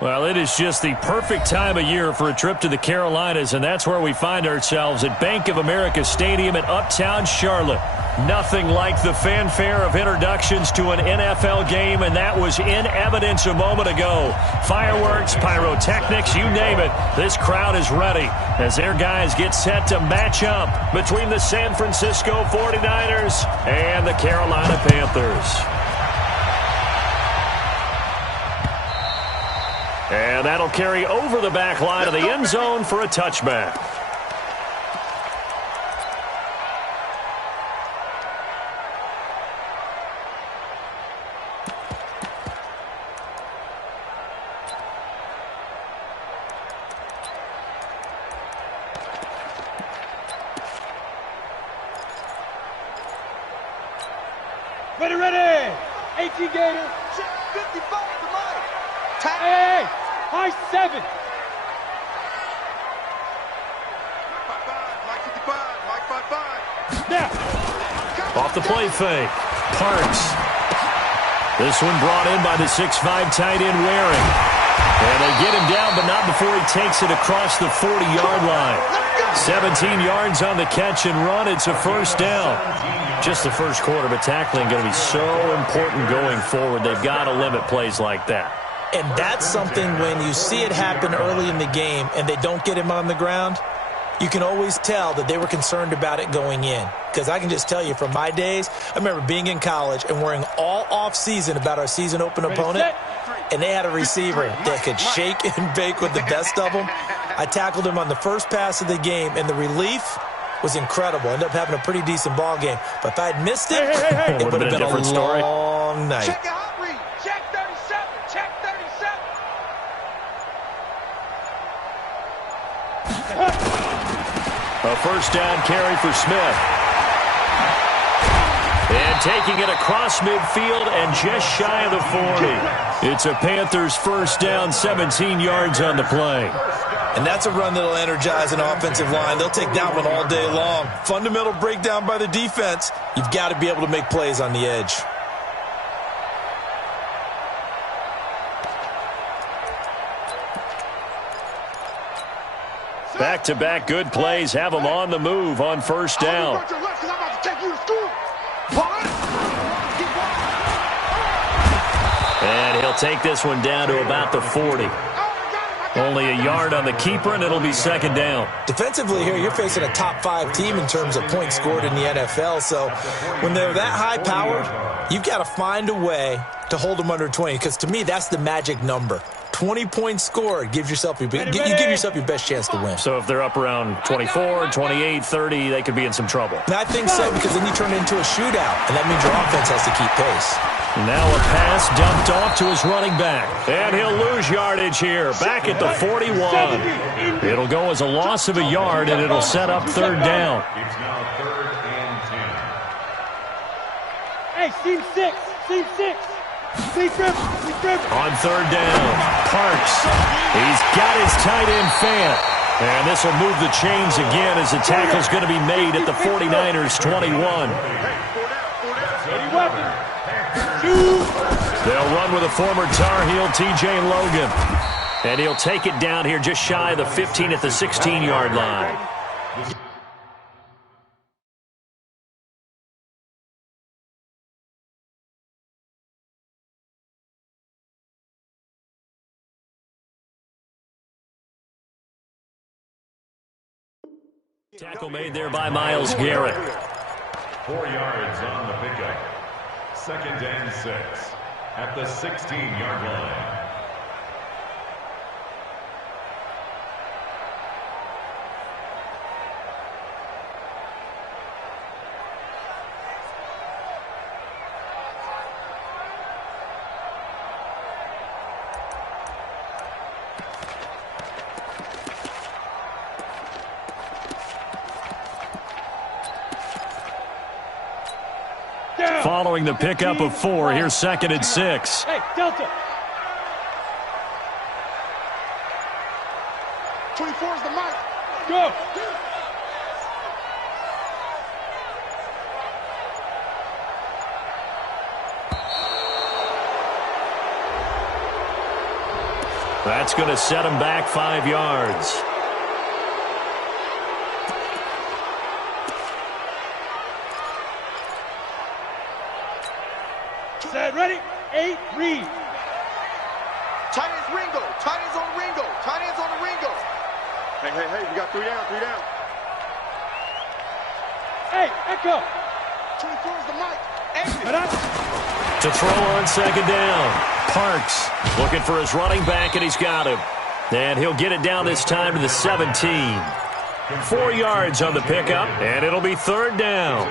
Well, it is just the perfect time of year for a trip to the Carolinas, and that's where we find ourselves at Bank of America Stadium in Uptown Charlotte. Nothing like the fanfare of introductions to an NFL game, and that was in evidence a moment ago. Fireworks, pyrotechnics, you name it. This crowd is ready as their guys get set to match up between the San Francisco 49ers and the Carolina Panthers. And that'll carry over the back line of the end zone for a touchback. Ready. 18 Gator. 55 to Mike. Hey, high 7. Mike 55. Mike 55. Now. Off the play fake. Parks. This one brought in by the 6'5" tight end Waring. And they get him down, but not before he takes it across the 40-yard line. 17 yards on the catch and run. It's a first down. Just the first quarter, but tackling going to be so important going forward. They've got to limit plays like that. And that's something when you see it happen early in the game and they don't get him on the ground, you can always tell that they were concerned about it going in. Because I can just tell you from my days, I remember being in college and worrying all off-season about our season-open opponent, and they had a receiver that could shake and bake with the best of them. I tackled him on the first pass of the game, and the relief was incredible. Ended up having a pretty decent ball game. But if I had missed it, it would have been a long night. Check out read. Check 37. Check 37. A first down carry for Smith. And taking it across midfield and just shy of the 40. It's a Panthers first down, 17 yards on the play. And that's a run that'll energize an offensive line. They'll take that one all day long. Fundamental breakdown by the defense. You've got to be able to make plays on the edge. Back-to-back good plays have them on the move on first down. And he'll take this one down to about the 40. Only a yard on the keeper, and it'll be second down. Defensively here, you're facing a top-5 team in terms of points scored in the NFL. So when they're that high-powered, you've got to find a way to hold them under 20. Because to me, that's the magic number. 20 points scored gives yourself you give yourself your best chance to win. So if they're up around 24, 28, 30, they could be in some trouble. And I think so, because then you turn it into a shootout, and that means your offense has to keep pace. Now a pass dumped off to his running back. And he'll lose yardage here, back at the 41. It'll go as a loss of a yard, and it'll set up third down. It's now 3rd and 10. Hey, seam 6. Seam 6. On third down, Parks. He's got his tight end Fant. And this will move the chains again as the tackle's going to be made at the 49ers 21. They'll run with a former Tar Heel, T.J. Logan. And he'll take it down here just shy of the 15 at the 16-yard line. Tackle made there by Myles Garrett. 4 yards on the pickup. 2nd and 6 at the 16-yard line. Following the pickup of 4, here's 2nd and 6. Hey, Delta. 24 is the mark. Go. That's going to set him back 5 yards. Set, ready, 8, read. Tight ends Ringo. Tight ends on Ringo. Tight ends on the Ringo. Hey, we got 3 down, 3 down. Hey, echo. 24 is the mic. To throw on second down. Parks looking for his running back, and he's got him. And he'll get it down this time to the 17. 4 yards on the pickup, and it'll be third down.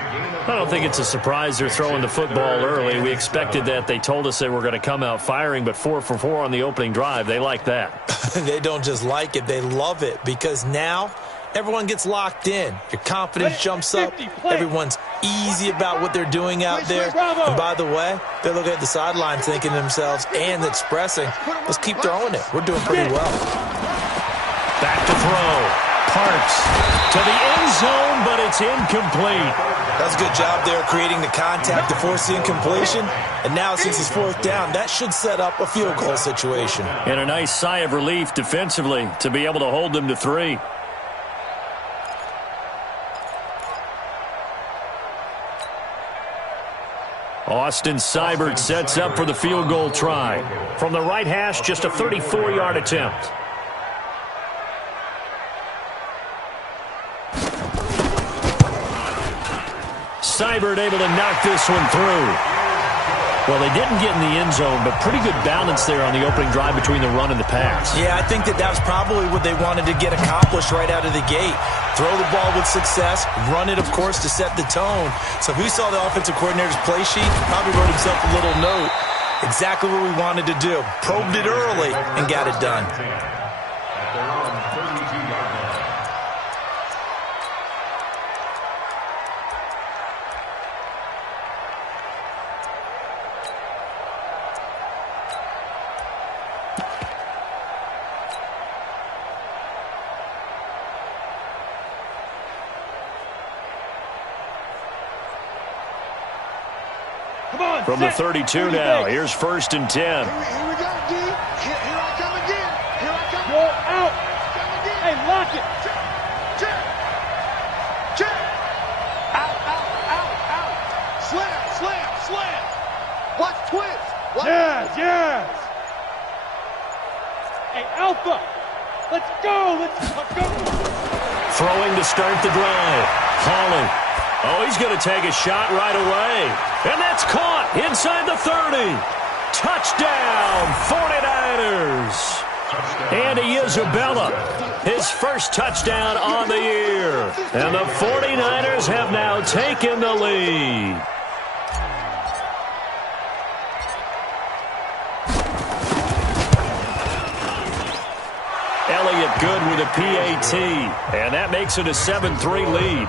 I don't think it's a surprise they're throwing the football early. We expected that. They told us they were going to come out firing, but 4 for 4 on the opening drive. They like that. They don't just like it, they love it, because now everyone gets locked in. Your confidence jumps up. Everyone's easy about what they're doing out there. And by the way, they're looking at the sidelines thinking to themselves and expressing, let's keep throwing it. We're doing pretty well. Back to throw. Parks to the end zone, but it's incomplete. That's a good job there creating the contact to force the incompletion. And now since it's fourth down, that should set up a field goal situation. And a nice sigh of relief defensively to be able to hold them to 3. Austin Seibert sets up for the field goal try. From the right hash, just a 34-yard attempt. Seibert able to knock this one through. Well, they didn't get in the end zone, but pretty good balance there on the opening drive between the run and the pass. Yeah, I think that was probably what they wanted to get accomplished right out of the gate. Throw the ball with success, run it, of course, to set the tone. So who saw the offensive coordinator's play sheet? Probably wrote himself a little note. Exactly what we wanted to do. Probed it early and got it done. From the 32 now, here's 1st and 10. Here we go, D. Here I come again. Here I come. Go out. Come again. Hey, lock it. Check. Check. Out. Slam. Watch twist. Yes. Hey, Alpha. Let's go. Throwing to start the drive. Holly. Oh, he's going to take a shot right away. And that's caught inside the 30. Touchdown, 49ers. Andy Isabella, his first touchdown on the year. And the 49ers have now taken the lead. Elliott good with a PAT. And that makes it a 7-3 lead.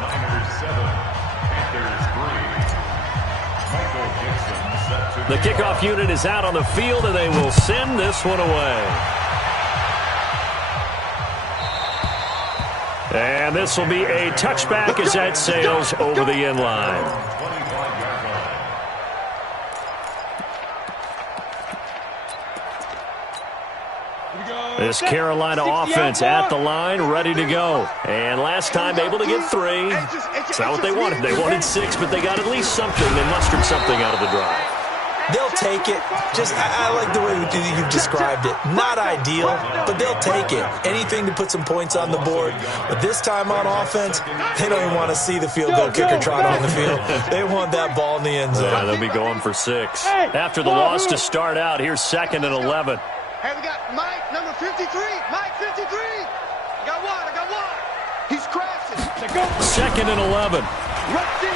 The kickoff unit is out on the field, and they will send this one away. And this will be a touchback as that sails over the end line. This Carolina offense at the line, ready to go. And last time able to get 3. It's not what they wanted. They wanted 6, but they got at least something. They mustered something out of the drive. They'll take it. I like the way you've described it. Not ideal, but they'll take it. Anything to put some points on the board. But this time on offense, they don't even want to see the field goal kicker trot on the field. They want that ball in the end zone. Yeah, they'll be going for 6. After the loss to start out, here's 2nd and 11. Hey, we got Mike, number 53. Mike, 53. I got one. He's crashing. 2nd and 11. Rush in.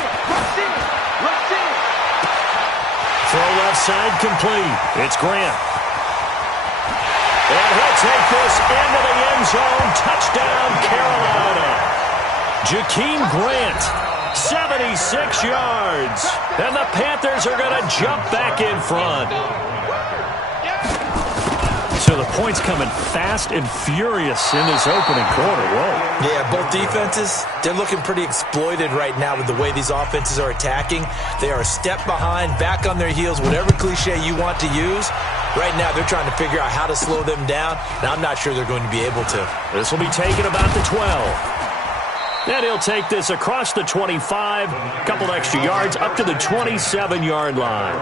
Throw left side complete. It's Grant. And he'll take this into the end zone. Touchdown, Carolina. Jakeem Grant, 76 yards. And the Panthers are going to jump back in front. So the points coming fast and furious in this opening quarter. Whoa. Yeah, both defenses, they're looking pretty exploited right now with the way these offenses are attacking. They are a step behind, back on their heels, whatever cliche you want to use. Right now, they're trying to figure out how to slow them down, and I'm not sure they're going to be able to. This will be taken about the 12. And he'll take this across the 25, a couple extra yards, up to the 27-yard line.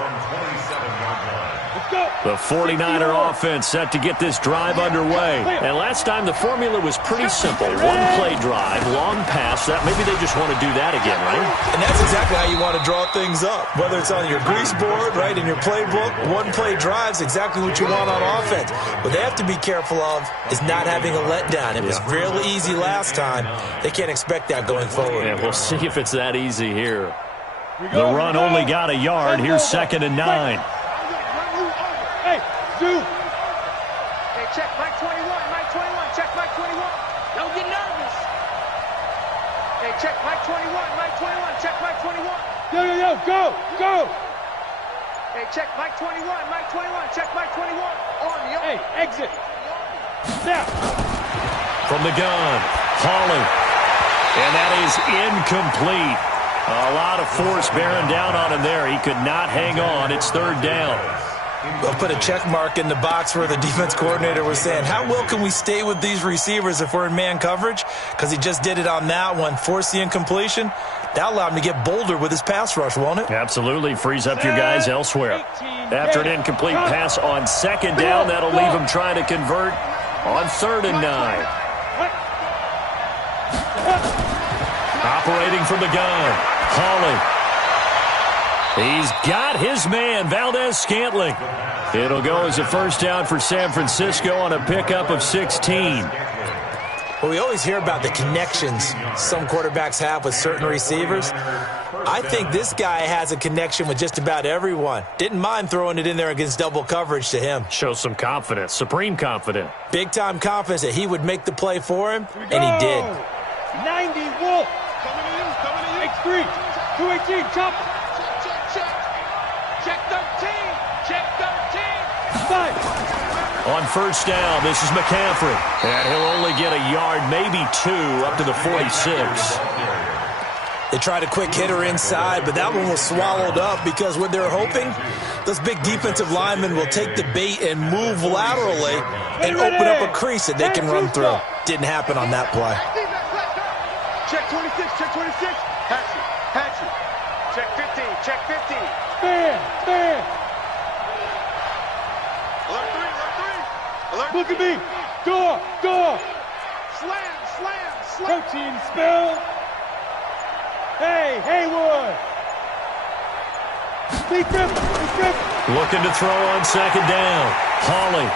The 49er offense set to get this drive underway. And last time the formula was pretty simple. One-play drive, long pass. Maybe they just want to do that again, right? And that's exactly how you want to draw things up. Whether it's on your grease board, right, in your playbook, one-play drive's exactly what you want on offense. What they have to be careful of is not having a letdown. It was real easy last time. They can't expect that going forward. Yeah, we'll see if it's that easy here. The run only got a yard. Here's 2nd and 9. Hey, Zoo. Hey, check Mike 21, Mike 21, check Mike 21. Don't get nervous. Hey, check Mike 21, Mike 21, check Mike 21. Yo, go. Hey, check Mike 21, Mike 21, check Mike 21. On the Hey, exit. Snap. From the gun, Hawley. And that is incomplete. A lot of force bearing down on him there. He could not hang on. It's 3rd down. We'll put a check mark in the box where the defense coordinator was saying, how well can we stay with these receivers if we're in man coverage? Because he just did it on that one, forced the incompletion. That allowed him to get bolder with his pass rush, won't it? Absolutely. Frees up your guys elsewhere. After an incomplete pass on 2nd down, that'll leave him trying to convert on 3rd and 9. Operating from the gun, Hawley. He's got his man, Valdez-Scantling. It'll go as a first down for San Francisco on a pickup of 16. Well, we always hear about the connections some quarterbacks have with certain receivers. I think this guy has a connection with just about everyone. Didn't mind throwing it in there against double coverage to him. Shows some confidence, supreme confidence. Big-time confidence that he would make the play for him, and he did. 90 Wolf. X3. 218, chop. Check 13, check 13. 5. On first down, this is McCaffrey. And he'll only get a yard, maybe 2, up to the 46. They tried a quick hitter inside, but that one was swallowed up because what they're hoping, those big defensive linemen will take the bait and move laterally and open up a crease that they can run through. Didn't happen on that play. Check 26, check 26. Hatchet. Check 15, check 15. Fan. Alert 3. Look at me. Door. Slam. Protein spill. Hey, Haywood. Lee Griffin. Looking to throw on 2nd down. Hawley.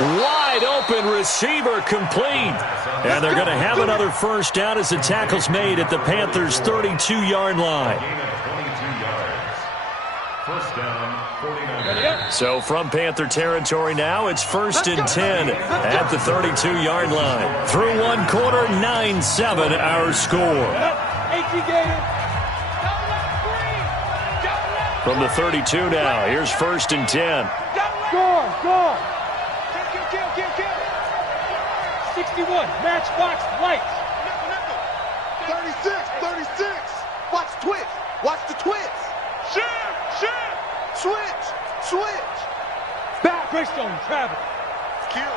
Wide open receiver complete. And they're going to have another first down as the tackle's made at the Panthers' 32-yard line. First down, 49. So from Panther territory now, it's 1st and 10 at the 32-yard line. Through one quarter, 9-7 our score. 18 Gators. From the 32 now, here's 1st and 10. Score. 61, matchbox lights. 36. Watch the twist. Shift. Switch. Back. Greystone travel. Kill.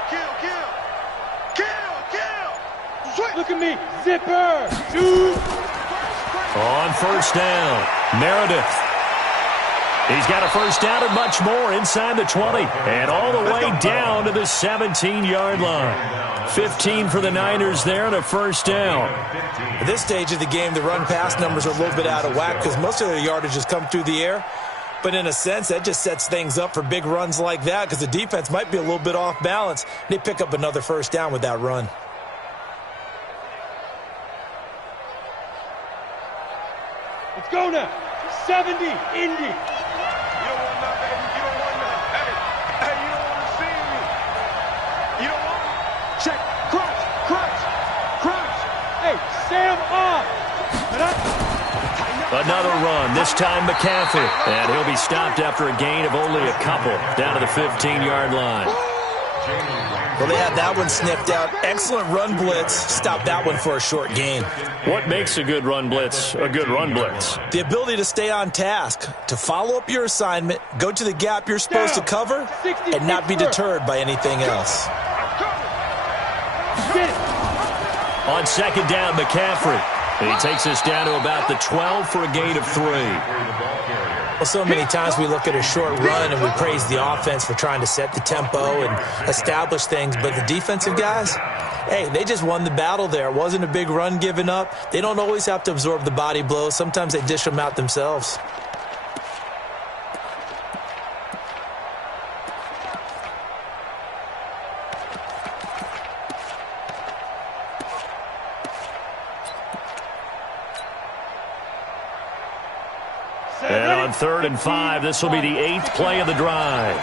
Switch. Look at me. Zipper. Shoot. On first down, Meredith. He's got a first down and much more inside the 20. And all the way down to the 17-yard line. 15 for the Niners there and a first down. At this stage of the game, the run-pass numbers are a little bit out of whack because most of their yardage has come through the air. But in a sense, that just sets things up for big runs like that because the defense might be a little bit off balance. They pick up another first down with that run. Let's go now. 70, Indy. You don't want none, baby. You don't want none. Hey, you don't want to see me. You don't want me. Check. Crunch. Hey, Sam off. Another run, this time McCaffrey. And he'll be stopped after a gain of only a couple down to the 15-yard line. Well, they had that one sniffed out. Excellent run blitz. Stopped that one for a short gain. What makes a good run blitz a good run blitz? The ability to stay on task, to follow up your assignment, go to the gap you're supposed to cover, and not be deterred by anything else. On second down, McCaffrey. And he takes us down to about the 12 for a gain of 3. Well, so many times we look at a short run and we praise the offense for trying to set the tempo and establish things, but the defensive guys, hey, they just won the battle there. It wasn't a big run given up. They don't always have to absorb the body blows. Sometimes they dish them out themselves. And on 3rd and 5, this will be the 8th play of the drive.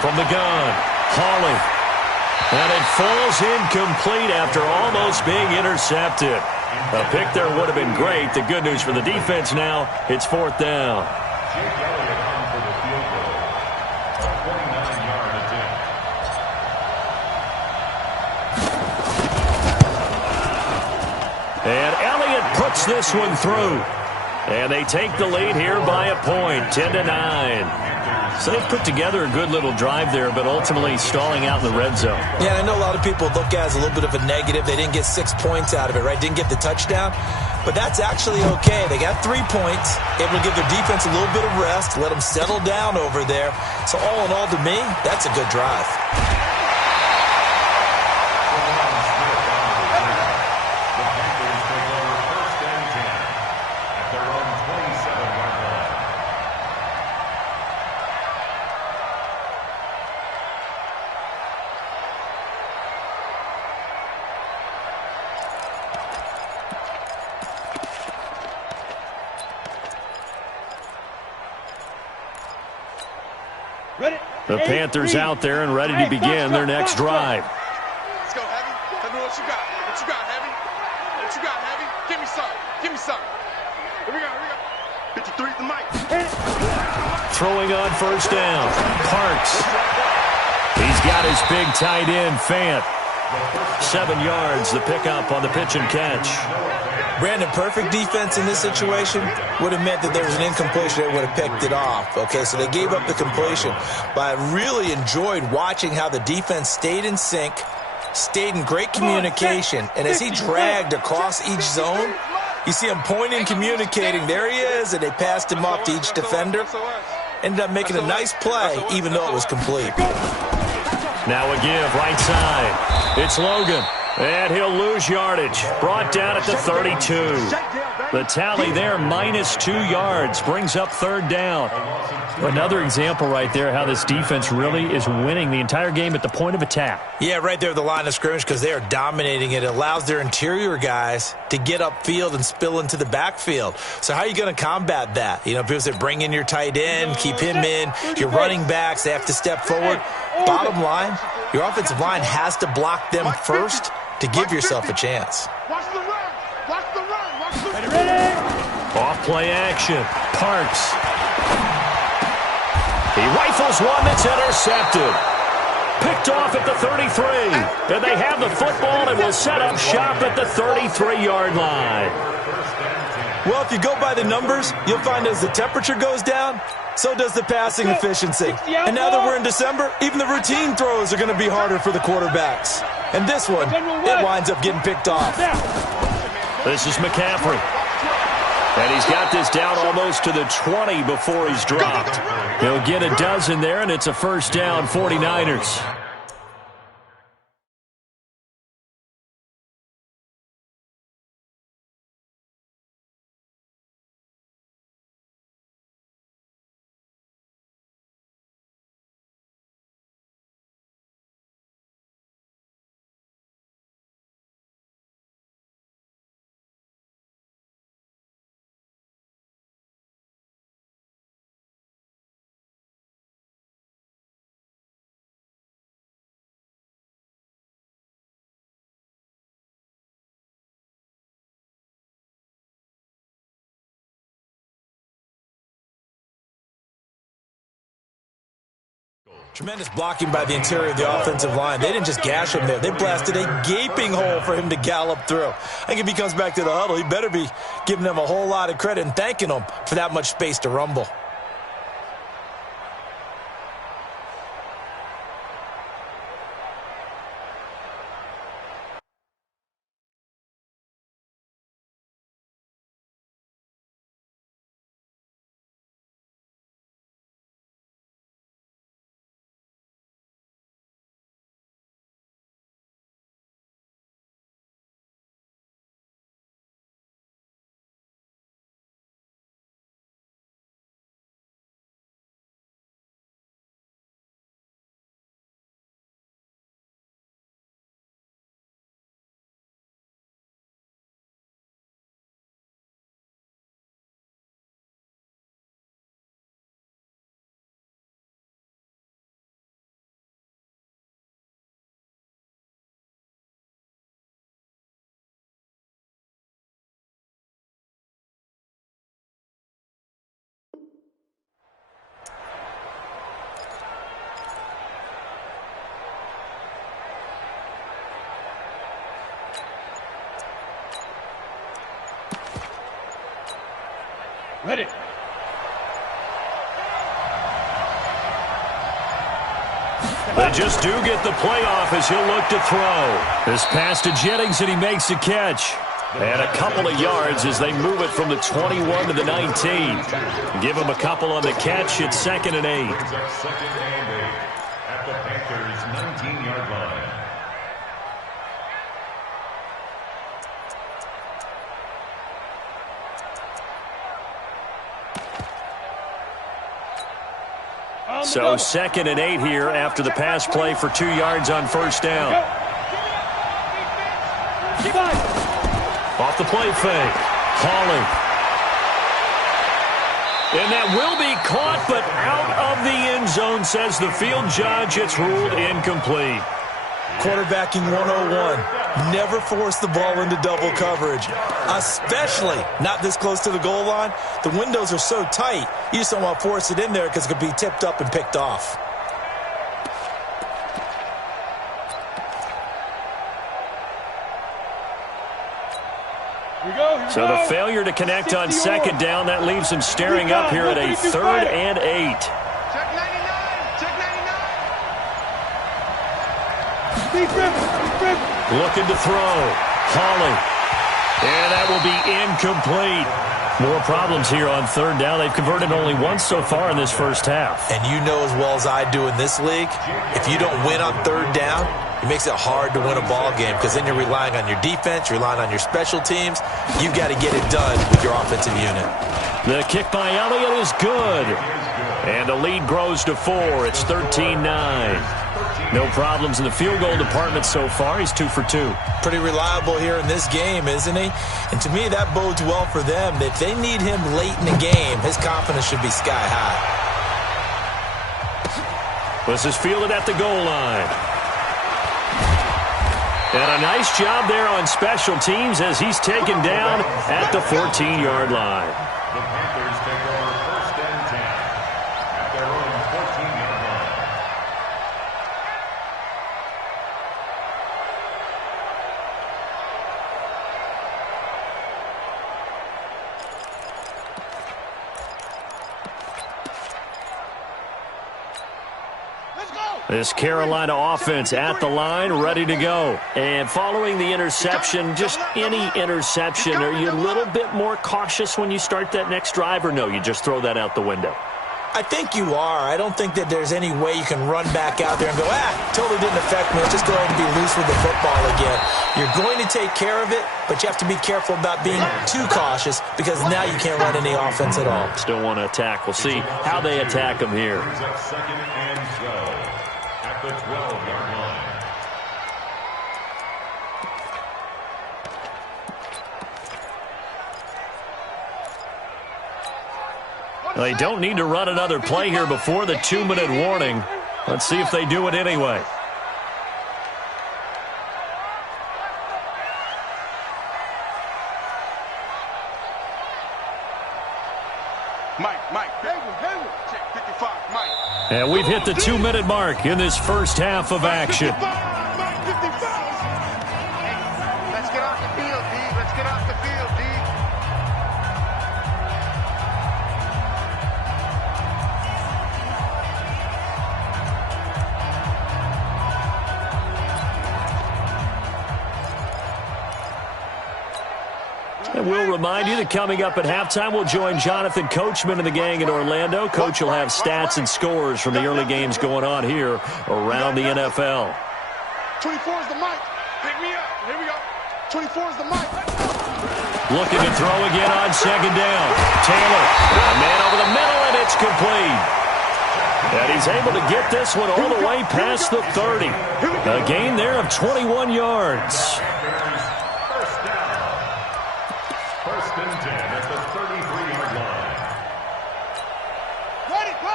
From the gun, Hawley. And it falls incomplete after almost being intercepted. A pick there would have been great. The good news for the defense now, it's 4th down. And Elliott puts this one through. And they take the lead here by a point, 10-9. So they've put together a good little drive there, but ultimately stalling out in the red zone. Yeah, I know a lot of people look at it as a little bit of a negative. They didn't get 6 points out of it, right? Didn't get the touchdown. But that's actually okay. They got 3 points, able to give their defense a little bit of rest, let them settle down over there. So all in all, to me, that's a good drive. The Panthers out there and ready to begin their next drive. Let's go, Heavy. Tell me what you got. What you got, Heavy? What you got, Heavy? Give me some. Give me some. Here we go. Here we go. 53 the mic. Throwing on 1st down. Parks. He's got his big tight end, Fant. 7 yards, the pickup on the pitch and catch. Brandon, perfect defense in this situation would have meant that there was an incompletion. They would have picked it off. Okay, so they gave up the completion. But I really enjoyed watching how the defense stayed in sync, stayed in great communication. And as he dragged across each zone, you see him pointing, communicating. There he is, and they passed him off to each defender. Ended up making a nice play, even though it was complete. Now a give, right side. It's Logan. And he'll lose yardage. Brought down at the 32. The tally there, -2 yards. Brings up 3rd down. Another example right there how this defense really is winning the entire game at the point of attack. Yeah, right there at the line of scrimmage because they are dominating it. It allows their interior guys to get upfield and spill into the backfield. So how are you going to combat that? You know, people say bring in your tight end, keep him in. Your running backs, they have to step forward. Bottom line, your offensive line has to block them first to give yourself a chance. Watch the run. Watch the run. Watch the run. Off play action. Parks. He rifles one that's intercepted. Picked off at the 33. And they have the football and will set up shop at the 33-yard line. Well, if you go by the numbers, you'll find as the temperature goes down, so does the passing efficiency. And now that we're in December, even the routine throws are going to be harder for the quarterbacks. And this one, it winds up getting picked off. This is McCaffrey. And he's got this down almost to the 20 before he's dropped. He'll get a dozen there, and it's a 1st down, 49ers. Tremendous blocking by the interior of the offensive line. They didn't just gash him there. They blasted a gaping hole for him to gallop through. I think if he comes back to the huddle, he better be giving them a whole lot of credit and thanking them for that much space to rumble. Ready. They just do get the playoff as he'll look to throw. This pass to Jennings, and he makes the catch. And a couple of yards as they move it from the 21 to the 19. Give him a couple on the catch. It's 2nd and 8. Second and 8 at the Panthers' 19-yard line. So 2nd and 8 here after the pass play for 2 yards on first down. Off the play fake. Hauling. And that will be caught, but out of the end zone, says the field judge. It's ruled incomplete. Quarterbacking 101. Never force the ball into double coverage, especially not this close to the goal line. The windows are so tight, you just don't want to force it in there because it could be tipped up and picked off. So the failure to connect on 2nd down, that leaves him staring up here at a 3rd and 8. Check 99. Check 99. Looking to throw. Hauling. And that will be incomplete. More problems here on 3rd down. They've converted only once so far in this first half. And you know as well as I do in this league, if you don't win on 3rd down, it makes it hard to win a ball game because then you're relying on your defense, you're relying on your special teams. You've got to get it done with your offensive unit. The kick by Elliott is good. And the lead grows to 4. It's 13-9. No problems in the field goal department so far. He's 2 for 2. Pretty reliable here in this game, isn't he? And to me, that bodes well for them. If they need him late in the game, his confidence should be sky high. This is fielded at the goal line. And a nice job there on special teams as he's taken down at the 14-yard line. The Panthers take over 1st and 10 at their own 14-yard line. This Carolina offense at the line, ready to go. And following the interception, just any interception, are you a little bit more cautious when you start that next drive, or no, you just throw that out the window? I think you are. I don't think that there's any way you can run back out there and go, totally didn't affect me. Let's just go ahead and be loose with the football again. You're going to take care of it, but you have to be careful about being too cautious because now you can't run any offense at all. Still want to attack. We'll see how they attack them here. Second and 12 at the 12-yard line. They don't need to run another play here before the 2-minute warning. Let's see if they do it anyway. Mike. Hayward. Check 55, Mike. And we've hit the 2-minute mark in this first half of action. Mike 55. Hey, let's get off the field, D. Let's get off the field, D. And we'll remind you that coming up at halftime, we'll join Jonathan Coachman and the gang in Orlando. Coach will have stats and scores from the early games going on here around the NFL. 24 is the mic. Pick me up. Here we go. 24 is the mic. Looking to throw again on second down. Taylor, a man over the middle, and it's complete. And he's able to get this one all the way past the 30. A gain there of 21 yards.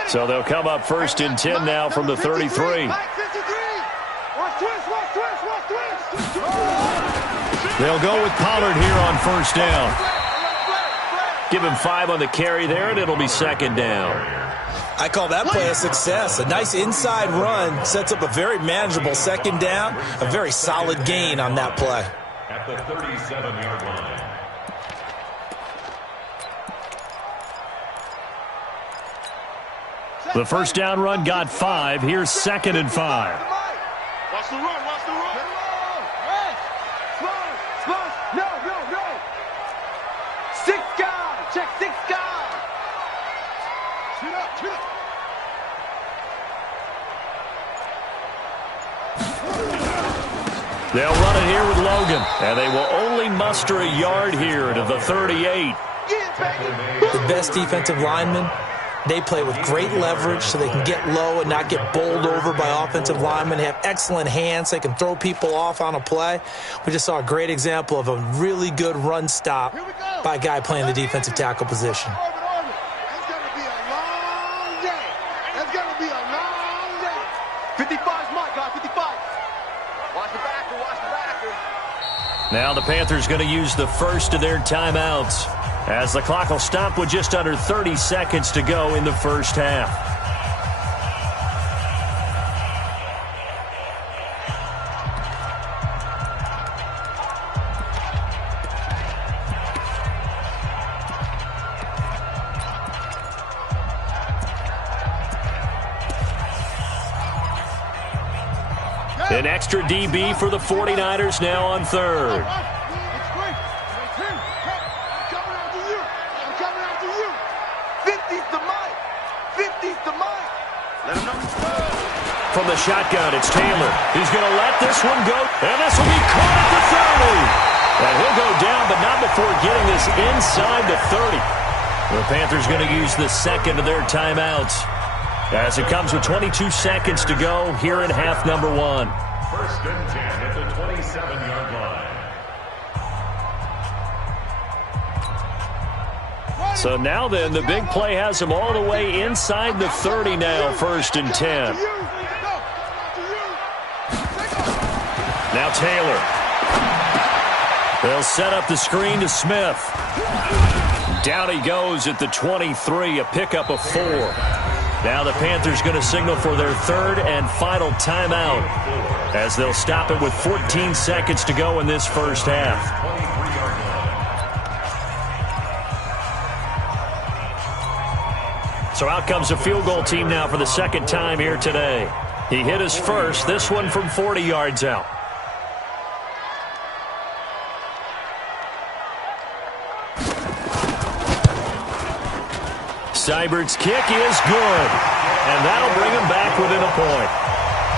So they'll come up first and 10 now from the 33. They'll go with Pollard here on first down. Give him 5 on the carry there, and it'll be second down. I call that play a success. A nice inside run sets up a very manageable second down. A very solid gain on that play. At the 37-yard line. The first down run got 5. Here's second and 5. Watch the run. No. 6 guys. Check 6 guys. Shoot up. They'll run it here with Logan, and they will only muster a yard here to the 38. The best defensive linemen, they play with great leverage so they can get low and not get bowled over by offensive linemen. They have excellent hands. They can throw people off on a play. We just saw a great example of a really good run stop by a guy playing the defensive tackle position. It's going to be a long day. 55's my guy, 55. Watch the backer. Now the Panthers going to use the first of their timeouts, as the clock will stop with just under 30 seconds to go in the first half. An extra DB for the 49ers now on third. From the shotgun, it's Taylor. He's going to let this one go, and this will be caught at the 30. And he'll go down, but not before getting this inside the 30. The Panthers going to use the second of their timeouts, as it comes with 22 seconds to go here in half number 1. First and 10 at the 27-yard line. So now then, the big play has him all the way inside the 30 now, first and 10. Now Taylor. They'll set up the screen to Smith. Down he goes at the 23, a pickup of 4. Now the Panthers going to signal for their third and final timeout, as they'll stop it with 14 seconds to go in this first half. So out comes a field goal team now for the second time here today. He hit his first, this one from 40 yards out. Seibert's kick is good, and that'll bring him back within a point.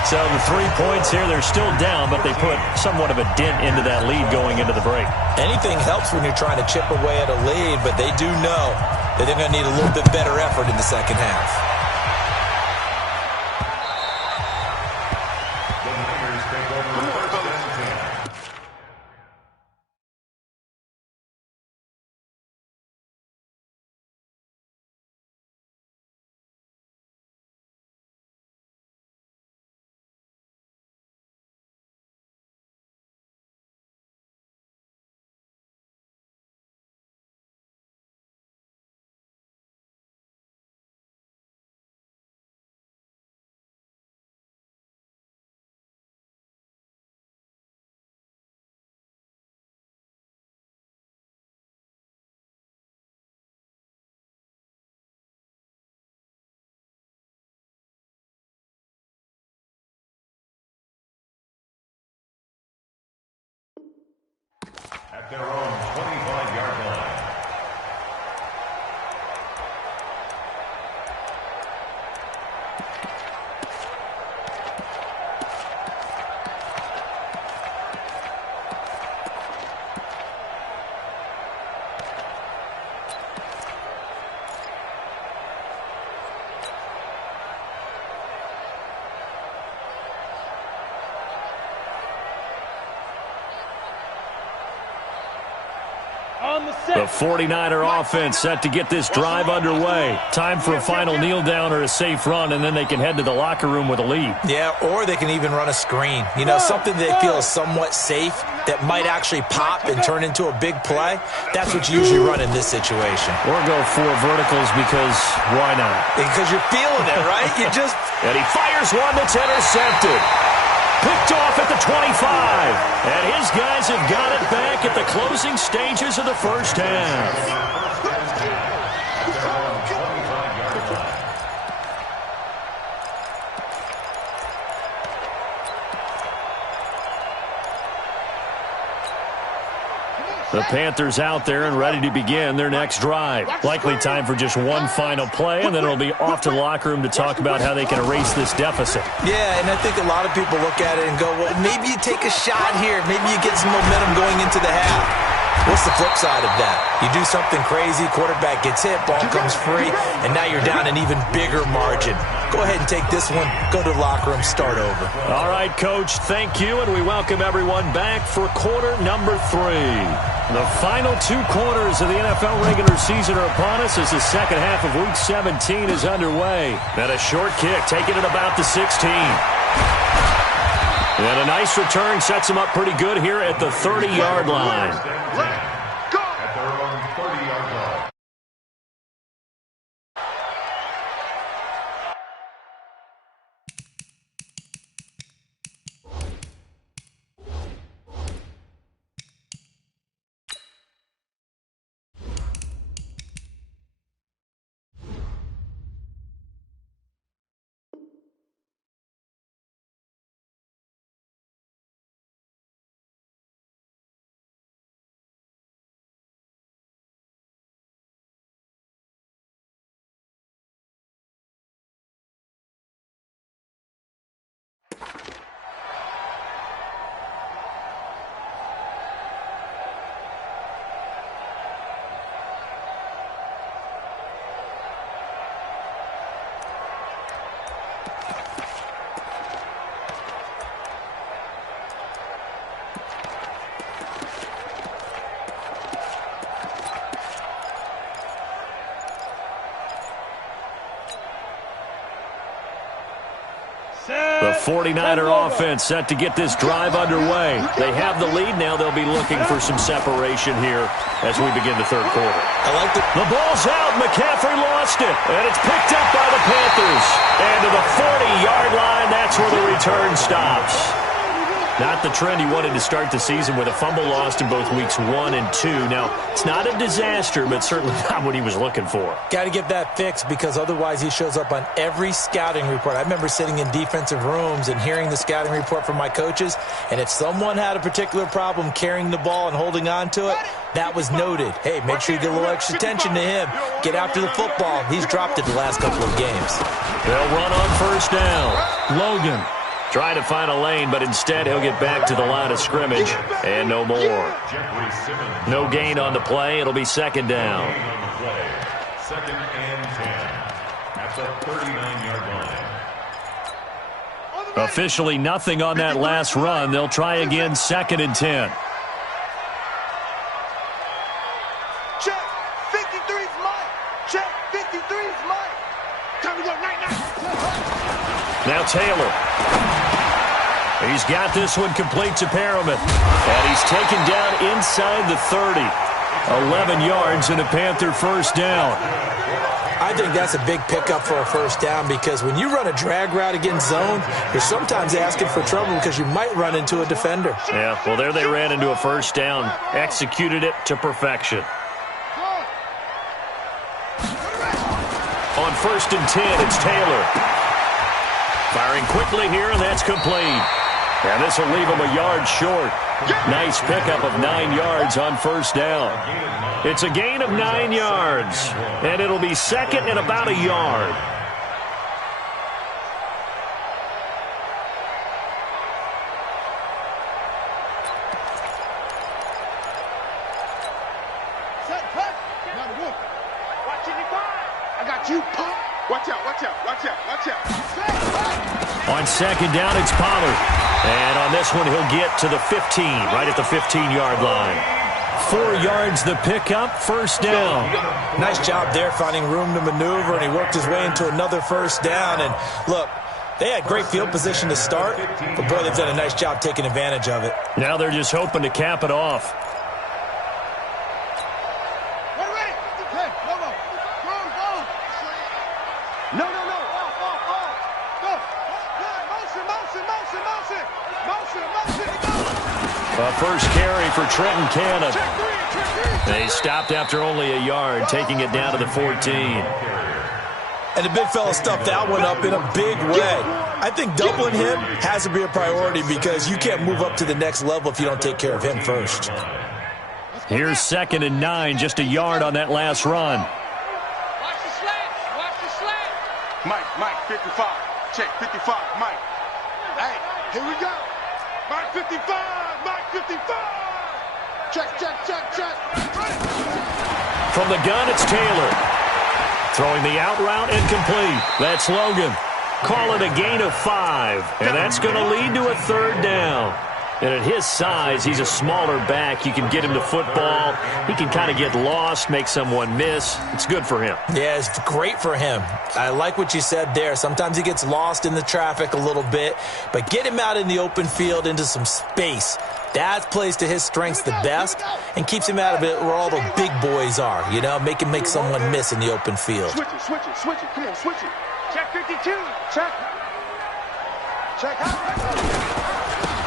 So the 3 points here, they're still down, but they put somewhat of a dent into that lead going into the break. Anything helps when you're trying to chip away at a lead, but they do know that they're going to need a little bit better effort in the second half. At their own 25-yard line. The 49er offense set to get this drive underway. Time for a final kneel down or a safe run, and then they can head to the locker room with a lead. Yeah, or they can even run a screen. You know, something they feel is somewhat safe that might actually pop and turn into a big play. That's what you usually run in this situation. Or go 4 verticals because why not? Because you're feeling it, right? And he fires one that's intercepted. Picked off at the 25. And his guys have got it back at the closing stages of the first half. The Panthers out there and ready to begin their next drive. Likely time for just one final play, and then it'll be off to the locker room to talk about how they can erase this deficit. Yeah, and I think a lot of people look at it and go, well, maybe you take a shot here. Maybe you get some momentum going into the half. What's the flip side of that? You do something crazy, quarterback gets hit, ball comes free, and now you're down an even bigger margin. Go ahead and take this one, go to the locker room, start over. All right, Coach, thank you, and we welcome everyone back for quarter number 3. The final 2 quarters of the NFL regular season are upon us as the second half of Week 17 is underway. And a short kick, taking it about the 16. And a nice return sets him up pretty good here at the 30-yard line. At their own 30-yard line. The 49er offense set to get this drive underway. They have the lead now. They'll be looking for some separation here as we begin the third quarter. The ball's out. McCaffrey lost it. And it's picked up by the Panthers. And to the 40-yard line, that's where the return stops. Not the trend he wanted to start the season with a fumble lost in both weeks 1 and 2. Now, it's not a disaster, but certainly not what he was looking for. Got to get that fixed because otherwise he shows up on every scouting report. I remember sitting in defensive rooms and hearing the scouting report from my coaches, and if someone had a particular problem carrying the ball and holding on to it, that was noted. Hey, make sure you get a little extra attention to him. Get after the football. He's dropped it the last couple of games. They'll run on first down. Logan trying to find a lane, but instead he'll get back to the line of scrimmage, and no more. No gain on the play. It'll be second down. Second and 10 at the 39-yard line. Officially nothing on that last run. They'll try again, second and 10. Check. 53's mine. Check. 53's mine. Time to go right now. Now Taylor. He's got this one complete to Perriman. And he's taken down inside the 30. 11 yards and a Panther first down. I think that's a big pickup for a first down because when you run a drag route against zone, you're sometimes asking for trouble because you might run into a defender. Yeah, well, there they ran into a first down. Executed it to perfection. On first and 10, it's Taylor. Firing quickly here, and that's complete. And this will leave him a yard short. Nice pickup of 9 yards on first down. It's a gain of 9 yards, and it'll be second and about a yard. On second down, it's Pollard. And on this one, he'll get to the 15, right at the 15-yard line. 4 yards the pickup, first down. Nice job there finding room to maneuver, and he worked his way into another first down. And look, they had great field position to start, but boy, they've done a nice job taking advantage of it. Now they're just hoping to cap it off. A first carry for Trenton Cannon. They stopped after only a yard, taking it down to the 14. And the big fella stuffed that one up in a big way. I think doubling him has to be a priority because you can't move up to the next level if you don't take care of him first. Here's 2nd and 9, just a yard on that last run. Watch the slant. Watch the slant. Mike, 55. Check, 55, Mike. Hey, here we go. Mike 55. Mike 55. Check. From the gun, it's Taylor. Throwing the out route incomplete. That's Logan. Call it a gain of 5. And that's going to lead to a third down. And at his size, he's a smaller back. You can get him to football. He can kind of get lost, make someone miss. It's good for him. Yeah, it's great for him. I like what you said there. Sometimes he gets lost in the traffic a little bit, but get him out in the open field into some space. That plays to his strengths the best and keeps him out of it where all the big boys are, you know, make someone miss in the open field. Switch it. Come on, switch it. Check 52. Check.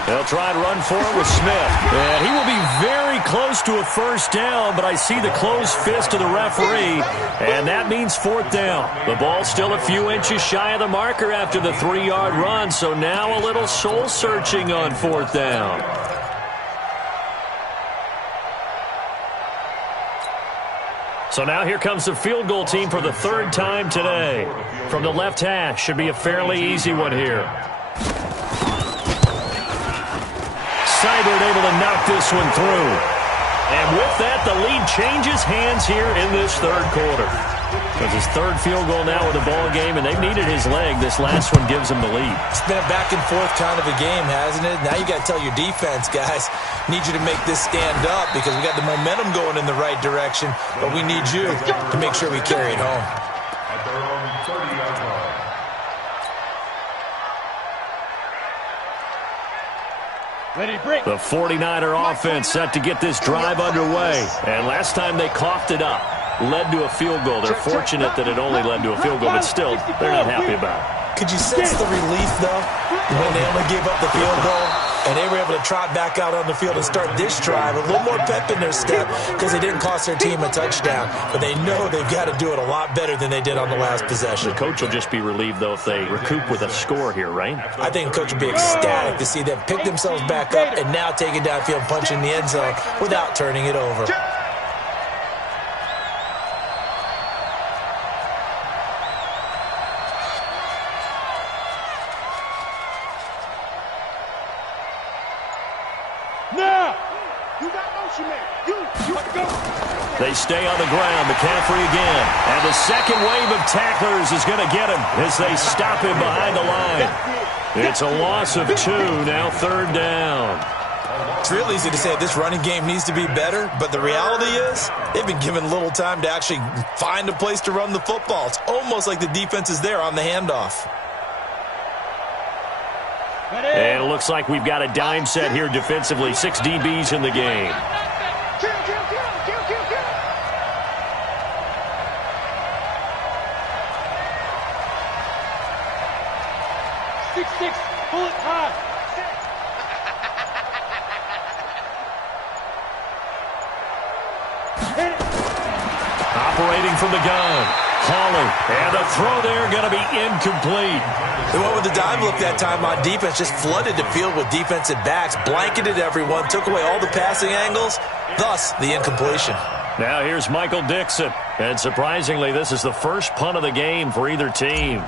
They'll try and run for it with Smith. And he will be very close to a first down, but I see the closed fist of the referee, and that means 4th down. The ball's still a few inches shy of the marker after the 3-yard run, so now a little soul-searching on 4th down. So now here comes the field goal team for the 3rd time today. From the left hash, should be a fairly easy one here. Seibert able to knock this one through. And with that, the lead changes hands here in this 3rd quarter. It's his 3rd field goal now with the ball game, and they've needed his leg. This last one gives him the lead. It's been a back and forth kind of a game, hasn't it? Now you got to tell your defense, guys, need you to make this stand up because we got the momentum going in the right direction, but we need you to make sure we carry it home. At their own 30-yard line. Ready, break. The 49er offense set to get this drive underway. And last time they coughed it up, led to a field goal. They're fortunate that it only led to a field goal, but still, they're not happy about it. Could you sense the relief, though, when they only gave up the field goal and they were able to trot back out on the field and start this drive? A little more pep in their step because they didn't cost their team a touchdown, but they know they've got to do it a lot better than they did on the last possession. The coach will just be relieved, though, if they recoup with a score here, right? I think the coach will be ecstatic to see them pick themselves back up and now take it downfield, punch in the end zone without turning it over. They stay on the ground. McCaffrey again. And the second wave of tacklers is going to get him as they stop him behind the line. It's a loss of 2, now 3rd down. It's real easy to say this running game needs to be better, but the reality is they've been given little time to actually find a place to run the football. It's almost like the defense is there on the handoff. And it looks like we've got a dime set here defensively. 6 DBs in the game. Operating from the gun. Hauling. And the throw there going to be incomplete. They went with the dime look that time on defense. Just flooded the field with defensive backs. Blanketed everyone. Took away all the passing angles. Thus, the incompletion. Now here's Michael Dixon. And surprisingly, this is the first punt of the game for either team.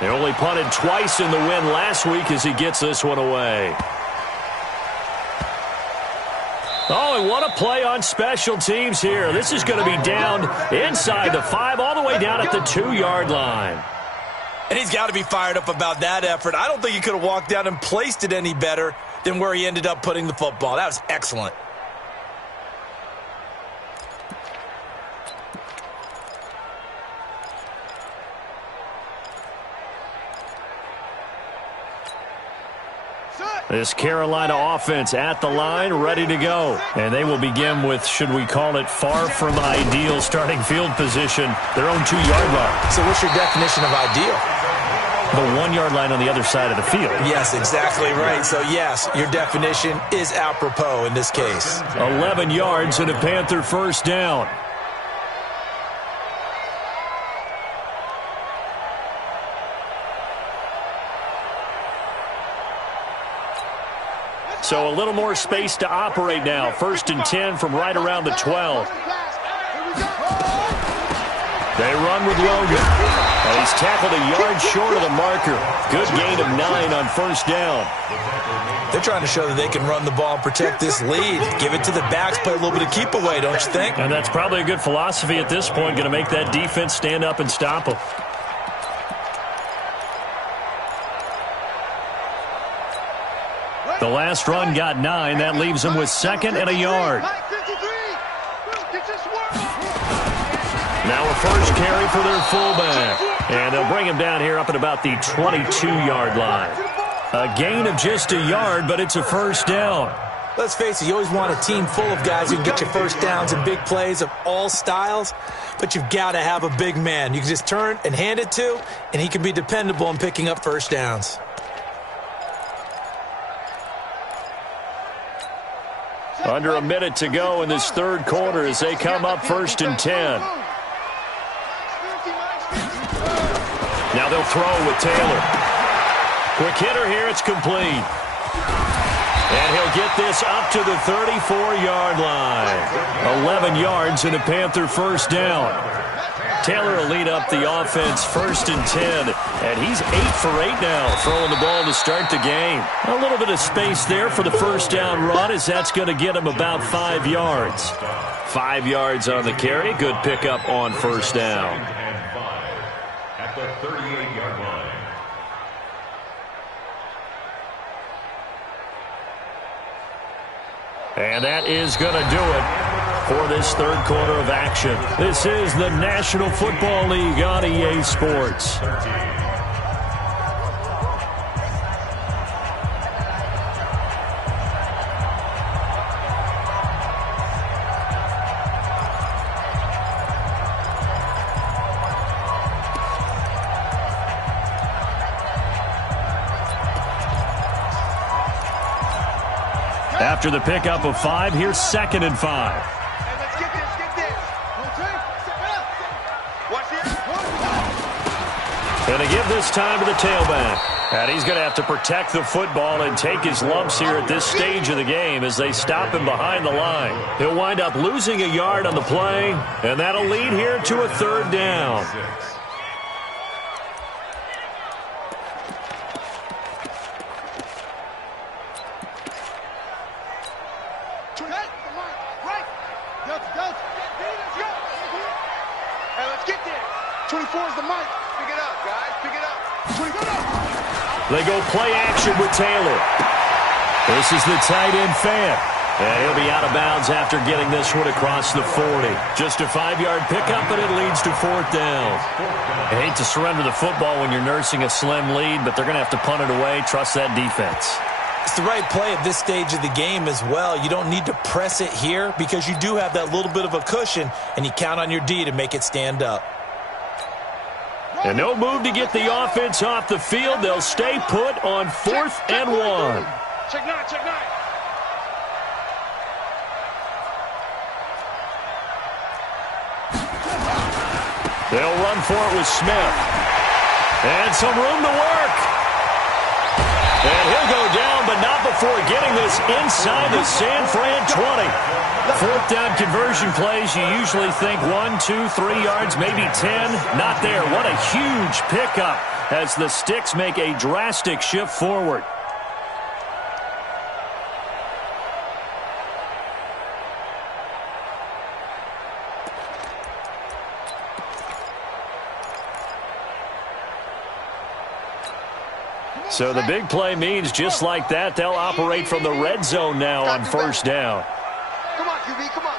They only punted twice in the win last week as he gets this one away. Oh, and what a play on special teams here. This is going to be down inside the 5, all the way down at the 2-yard line. And he's got to be fired up about that effort. I don't think he could have walked down and placed it any better than where he ended up putting the football. That was excellent. This Carolina offense at the line, ready to go. And they will begin with, should we call it, far from ideal starting field position, their own 2-yard line. So what's your definition of ideal? The 1-yard line on the other side of the field. Yes, exactly right. So, yes, your definition is apropos in this case. 11 yards and a Panther first down. So a little more space to operate now. 1st and 10 from right around the 12. They run with Logan. And he's tackled a yard short of the marker. Good gain of 9 on first down. They're trying to show that they can run the ball and protect this lead. Give it to the backs, play a little bit of keep away, don't you think? And that's probably a good philosophy at this point. Going to make that defense stand up and stop them. The last run got 9. That leaves them with 2nd and a yard. Now a first carry for their fullback. And they'll bring him down here up at about the 22-yard line. A gain of just a yard, but it's a first down. Let's face it, you always want a team full of guys who can get you first downs and big plays of all styles, but you've got to have a big man you can just turn and hand it to, and he can be dependable in picking up first downs. Under a minute to go in this third quarter as they come up 1st and 10. Now they'll throw with Taylor. Quick hitter here, it's complete. And he'll get this up to the 34-yard line. 11 yards and a Panther first down. Taylor will lead up the offense 1st and 10. And he's 8 for 8 now, throwing the ball to start the game. A little bit of space there for the first down run as that's going to get him about 5 yards. 5 yards on the carry. Good pickup on first down. At the 38-yard line. And that is going to do it for this third quarter of action. This is the National Football League on EA Sports. After the pickup of 5, here's 2nd and 5. Hey, let's get this. Watch this. And they give this time to the tailback. And he's going to have to protect the football and take his lumps here at this stage of the game as they stop him behind the line. He'll wind up losing a yard on the play, and that'll lead here to a 3rd down. Hey, let's get there. 24 is the mic. Pick it up, guys. Pick it up. 24. They go play action with Taylor. This is the tight end fan. And he'll be out of bounds after getting this one across the 40. Just a 5-yard pickup, but it leads to 4th down. I hate to surrender the football when you're nursing a slim lead, but they're going to have to punt it away. Trust that defense. It's the right play at this stage of the game as well. You don't need to press it here because you do have that little bit of a cushion, and you count on your D to make it stand up. And no move to get the offense off the field. They'll stay put on 4th and 1. Check 9, check 9. They'll run for it with Smith. And some room to work. And he'll go down, but not before getting this inside the San Fran 20. Fourth down conversion plays, you usually think 1, 2, 3 yards, maybe 10. Not there. What a huge pickup as the Sticks make a drastic shift forward. So the big play means just like that, they'll operate from the red zone now on first down. Come on, QB, come on.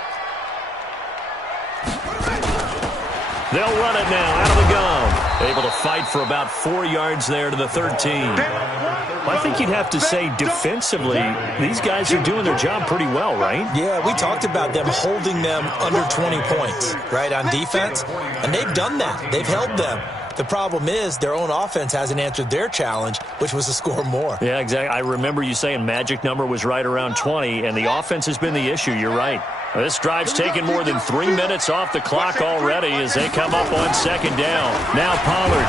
They'll run it now out of the gun. Able to fight for about 4 yards there to the 13. I think you'd have to say defensively, these guys are doing their job pretty well, right? Yeah, we talked about them holding them under 20 points, right, on defense. And they've done that. They've held them. The problem is their own offense hasn't answered their challenge, which was to score more. Yeah, exactly. I remember you saying magic number was right around 20, and the offense has been the issue. You're right. This drive's taken more than 3 minutes off the clock already as they come up on second down. Now Pollard.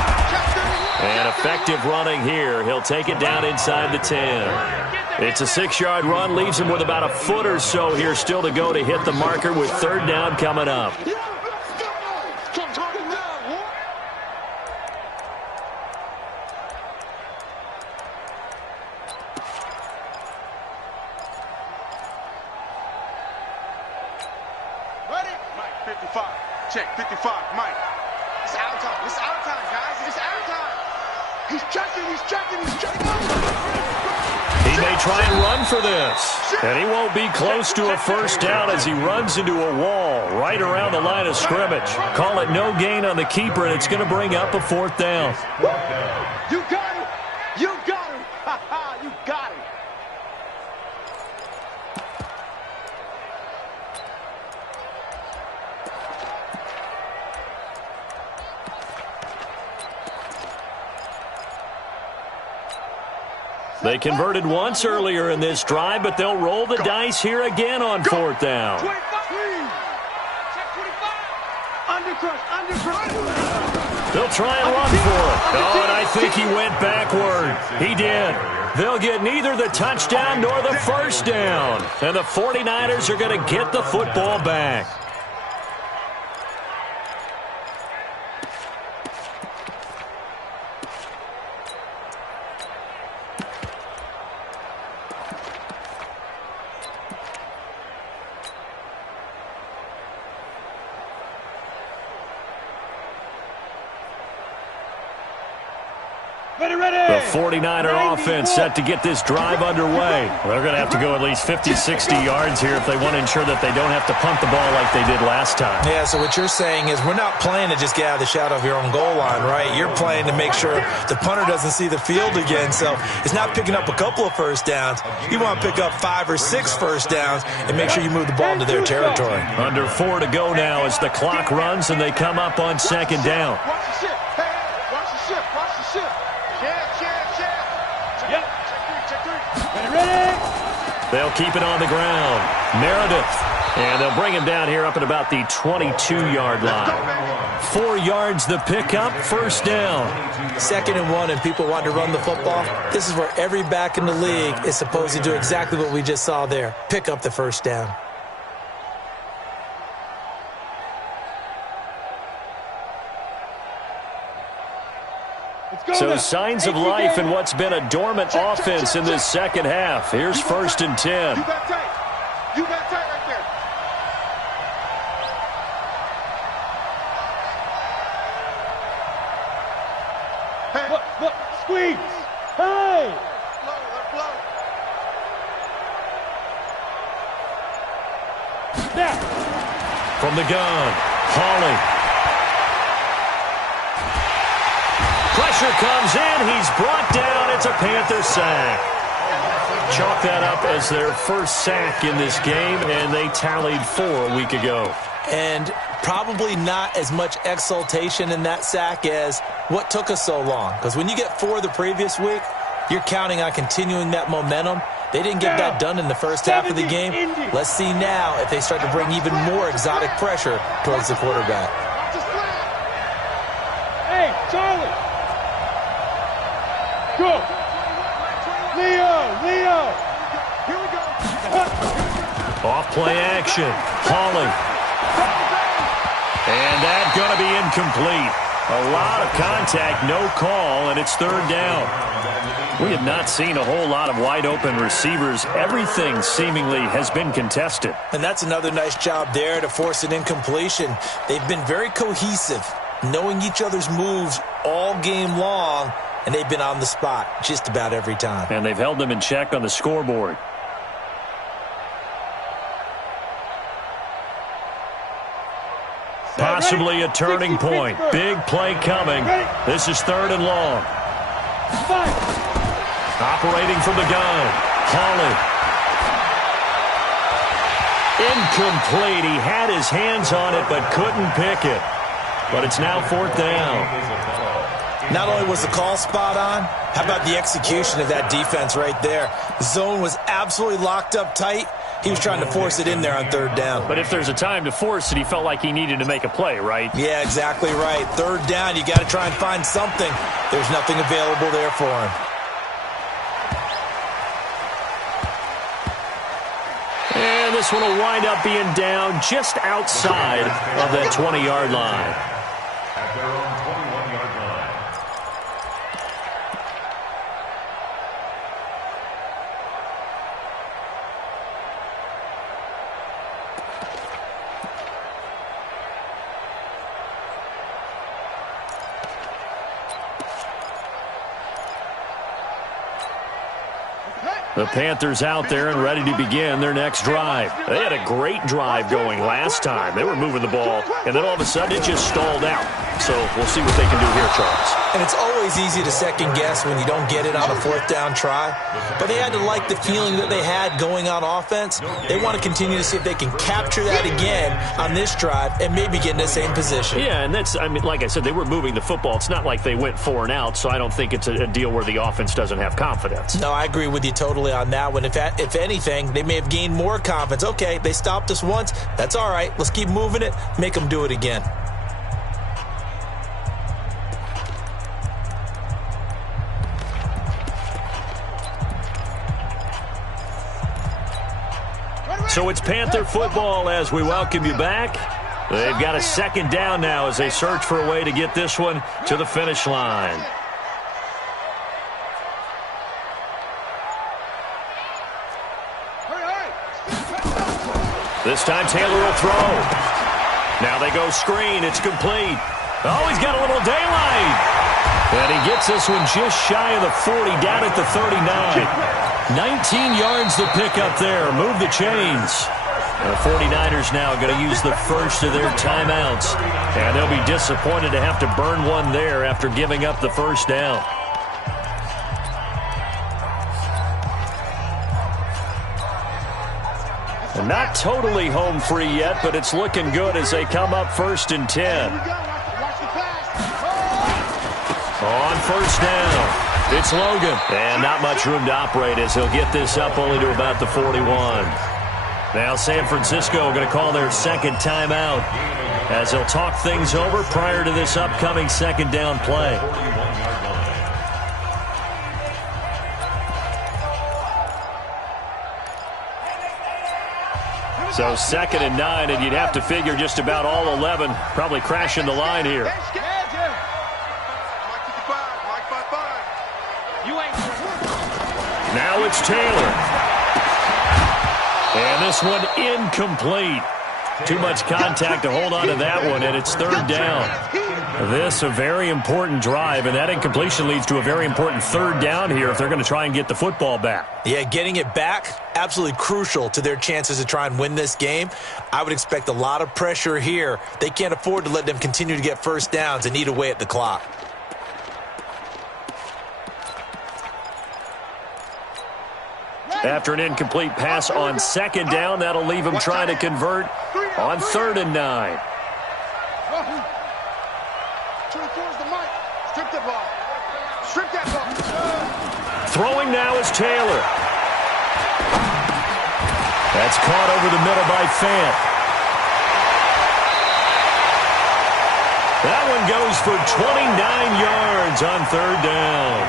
And effective running here. He'll take it down inside the 10. It's a 6-yard run, leaves him with about a foot or so here still to go to hit the marker with third down coming up. Check, 55, Mike. It's our time. It's our time, guys. It's our time. He's checking, he's checking, he's checking. He may try and run for this. And he won't be close to a first down as he runs into a wall right around the line of scrimmage. Call it no gain on the keeper, and it's going to bring up a fourth down. You got it. You got it. Ha-ha, you got it. They converted once earlier in this drive, but they'll roll the dice here again on fourth down. 25. Check 25. Undercrush. They'll try and run for it. Oh, and I think he went backward. He did. They'll get neither the touchdown nor the first down. And the 49ers are going to get the football back. The 49er offense set to get this drive underway. They're going to have to go at least 50, 60 yards here if they want to ensure that they don't have to punt the ball like they did last time. Yeah, so what you're saying is we're not playing to just get out of the shadow of your own goal line, right? You're playing to make sure the punter doesn't see the field again. So it's not picking up a couple of first downs. You want to pick up 5 or 6 first downs and make sure you move the ball into their territory. Under 4 to go now as the clock runs and they come up on second down. Watch the ship. Hey, watch the ship. Watch the ship. Check three. Ready. They'll keep it on the ground. Meredith. And they'll bring him down here up at about the 22-yard line. 4 yards the pickup, first down. 2nd and 1 and people want to run the football. This is where every back in the league is supposed to do exactly what we just saw there. Pick up the first down. So signs of life in what's been a dormant offense in this second half. Here's 1st and 10. You got tight. You got tight right there. Hey. Look, squeeze. Hey. Blow. Snap. From the gun, Hawley. Pressure comes in. He's brought down. It's a Panther sack. Chalk that up as their first sack in this game, and they tallied 4 a week ago. And probably not as much exultation in that sack as what took us so long. Because when you get 4 the previous week, you're counting on continuing that momentum. They didn't get that done in the first half of the game. Let's see now if they start to bring even more exotic pressure towards the quarterback. Charlie. Go. Leo. Here we go. Off play action. Hawley. And that's going to be incomplete. A lot of contact, no call, and it's third down. We have not seen a whole lot of wide-open receivers. Everything seemingly has been contested. And that's another nice job there to force an incompletion. They've been very cohesive, knowing each other's moves all game long, and they've been on the spot just about every time. And they've held them in check on the scoreboard. Possibly a turning point. Big play coming. This is third and long. Operating from the gun. Hawley. Incomplete. He had his hands on it but couldn't pick it. But it's now fourth down. Not only was the call spot on, how about the execution of that defense right there? The zone was absolutely locked up tight. He was trying to force it in there on third down. But if there's a time to force it, he felt like he needed to make a play, right? Yeah, exactly right. Third down, you got to try and find something. There's nothing available there for him. And this one will wind up being down just outside of that 20-yard line. At their own 21-yard line. The Panthers out there and ready to begin their next drive. They had a great drive going last time. They were moving the ball, and then all of a sudden it just stalled out. So we'll see what they can do here, Charles. And it's always easy to second guess when you don't get it on a fourth down try. But they had to like the feeling that they had going on offense. They want to continue to see if they can capture that again on this drive and maybe get in the same position. Yeah, and that's, I mean, like I said, they were moving the football. It's not like they went 4 and out, so I don't think it's a deal where the offense doesn't have confidence. No, I agree with you totally on that one. If anything, they may have gained more confidence. Okay, they stopped us once. That's all right. Let's keep moving it. Make them do it again. So it's Panther football as we welcome you back. They've got a second down now as they search for a way to get this one to the finish line. This time Taylor will throw. Now they go screen. It's complete. Oh, he's got a little daylight. And he gets this one just shy of the 40, down at the 39. 19 yards to pick up there. Move the chains. The 49ers now going to use the first of their timeouts. And they'll be disappointed to have to burn one there after giving up the first down. And not totally home free yet, but it's looking good as they come up 1st and 10. On first down. It's Logan. And not much room to operate as he'll get this up only to about the 41. Now San Francisco going to call their second timeout as they'll talk things over prior to this upcoming second down play. So 2nd and 9, and you'd have to figure just about all 11 probably crashing the line here. Now it's Taylor. And this one incomplete. Too much contact to hold on to that one, and it's third down. This a very important drive, and that incompletion leads to a very important third down here if they're going to try and get the football back. Yeah, getting it back, absolutely crucial to their chances to try and win this game. I would expect a lot of pressure here. They can't afford to let them continue to get first downs and eat away at the clock. After an incomplete pass on second down, that'll leave him trying to convert on 3rd and 9. Throwing now is Taylor. That's caught over the middle by Fant. That one goes for 29 yards on third down.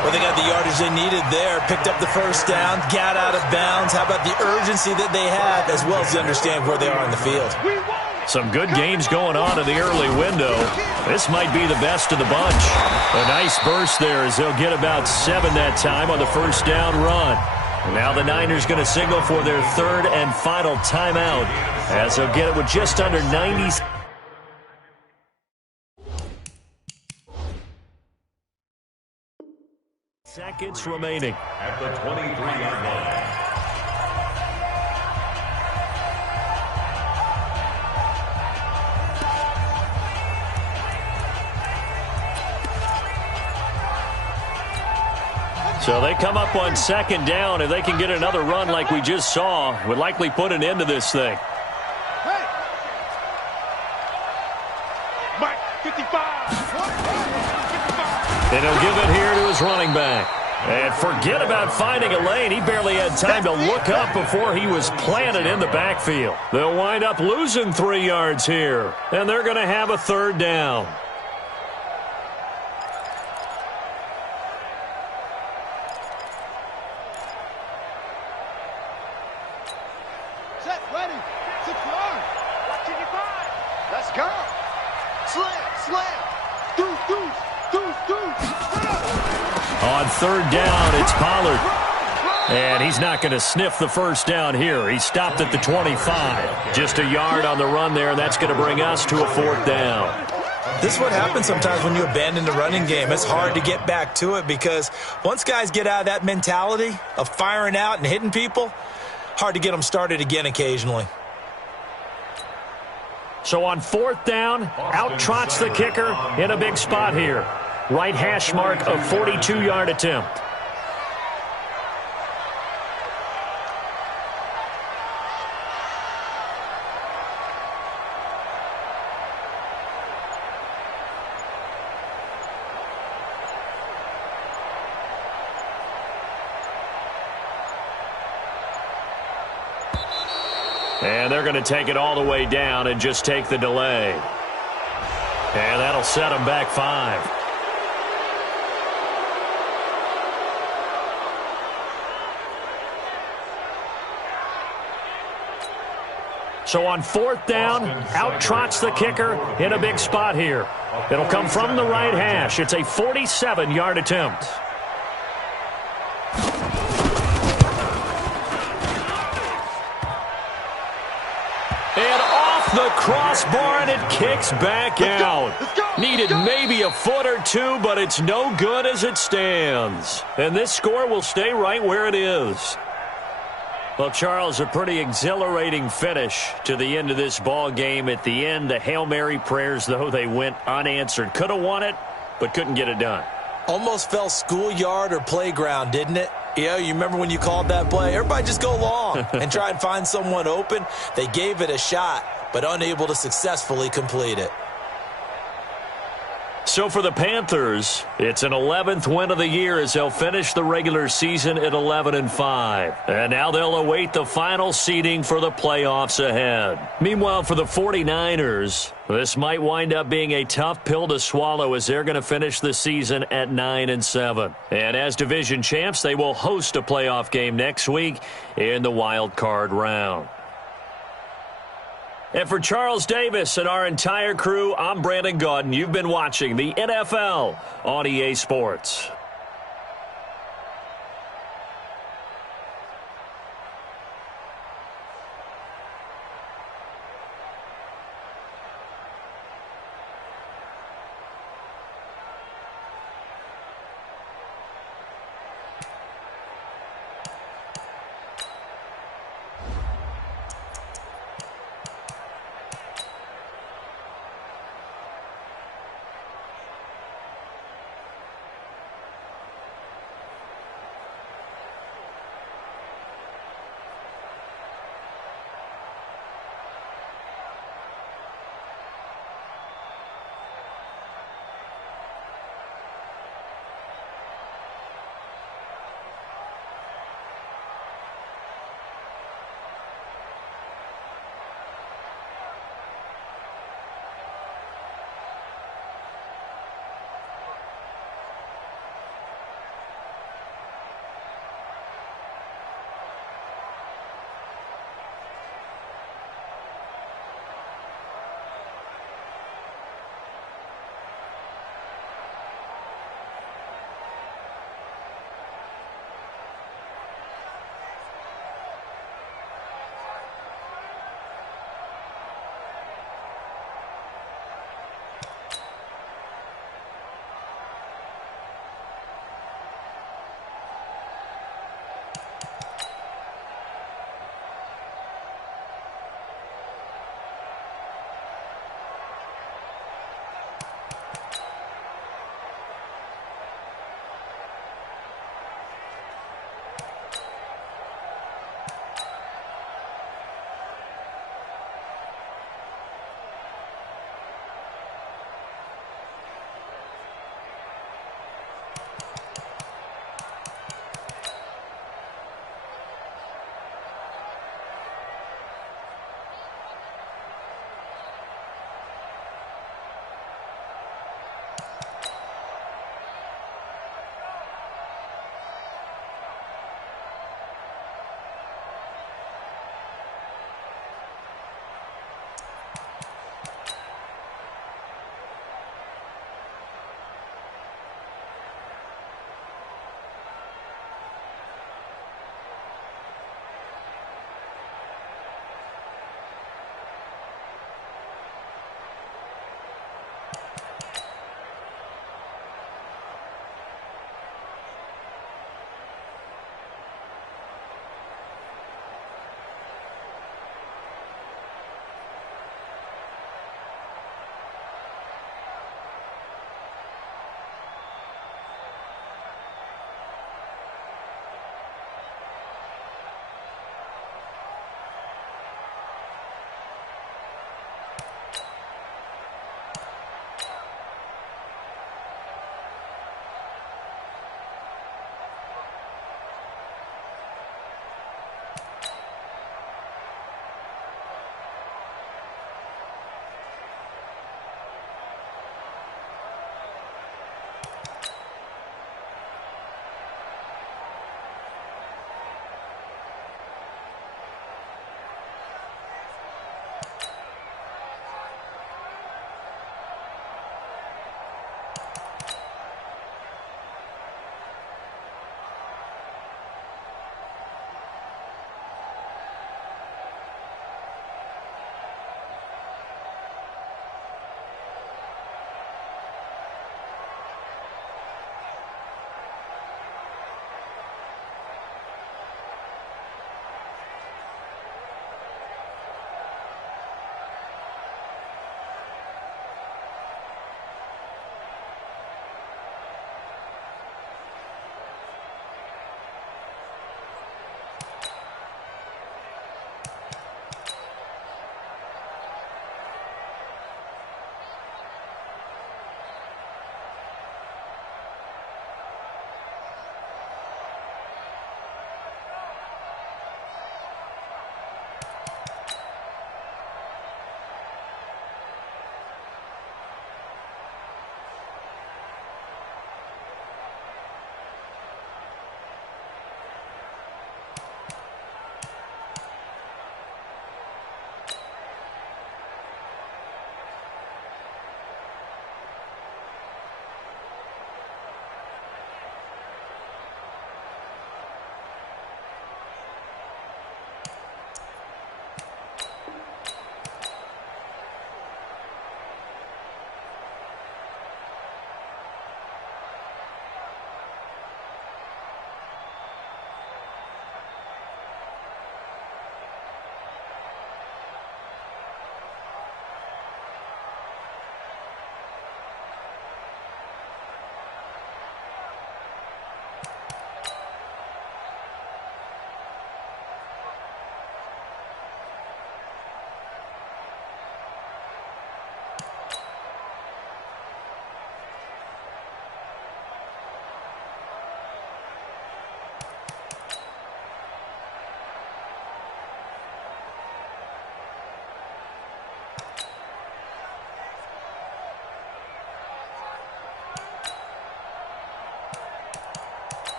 Well, they got the yardage they needed there, picked up the first down, got out of bounds. How about the urgency that they have, as well as they understand where they are on the field? Some good games going on in the early window. This might be the best of the bunch. A nice burst there as they'll get about 7 that time on the first down run. Now the Niners going to signal for their third and final timeout as they'll get it with just under 90 seconds remaining. At the 23-yard line. So they come up on second down. If they can get another run like we just saw, would likely put an end to this thing. Hey! Mike, 55! And he'll give it here to his running back. And forget about finding a lane. He barely had time to look up before he was planted in the backfield. They'll wind up losing 3 yards here. And they're going to have a third down. Set, ready, 6 yards. Watching your 5. Let's go. Slam. Deuce. On third down, it's Pollard. And he's not going to sniff the first down here. He stopped at the 25. Just a yard on the run there, and that's going to bring us to a fourth down. This is what happens sometimes when you abandon the running game. It's hard to get back to it because once guys get out of that mentality of firing out and hitting people, hard to get them started again occasionally. So on fourth down, out trots the kicker in a big spot here. Right hash mark, a 42-yard attempt. And they're going to take it all the way down and just take the delay. And that'll set them back 5. So on fourth down, out trots the kicker in a big spot here. It'll come from the right hash. It's a 47-yard attempt. And off the crossbar, and it kicks back out. Needed maybe a foot or two, but it's no good as it stands. And this score will stay right where it is. Well, Charles, a pretty exhilarating finish to the end of this ball game. At the end, the Hail Mary prayers, though, they went unanswered. Could have won it, but couldn't get it done. Almost fell schoolyard or playground, didn't it? Yeah, you remember when you called that play? Everybody just go long and try and find someone open. They gave it a shot, but unable to successfully complete it. So for the Panthers, it's an 11th win of the year as they'll finish the regular season at 11-5. And now they'll await the final seeding for the playoffs ahead. Meanwhile, for the 49ers, this might wind up being a tough pill to swallow as they're going to finish the season at 9-7. And as division champs, they will host a playoff game next week in the wild card round. And for Charles Davis and our entire crew, I'm Brandon Gaudin. You've been watching the NFL on EA Sports.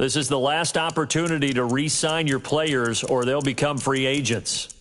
This is the last opportunity to re-sign your players or they'll become free agents.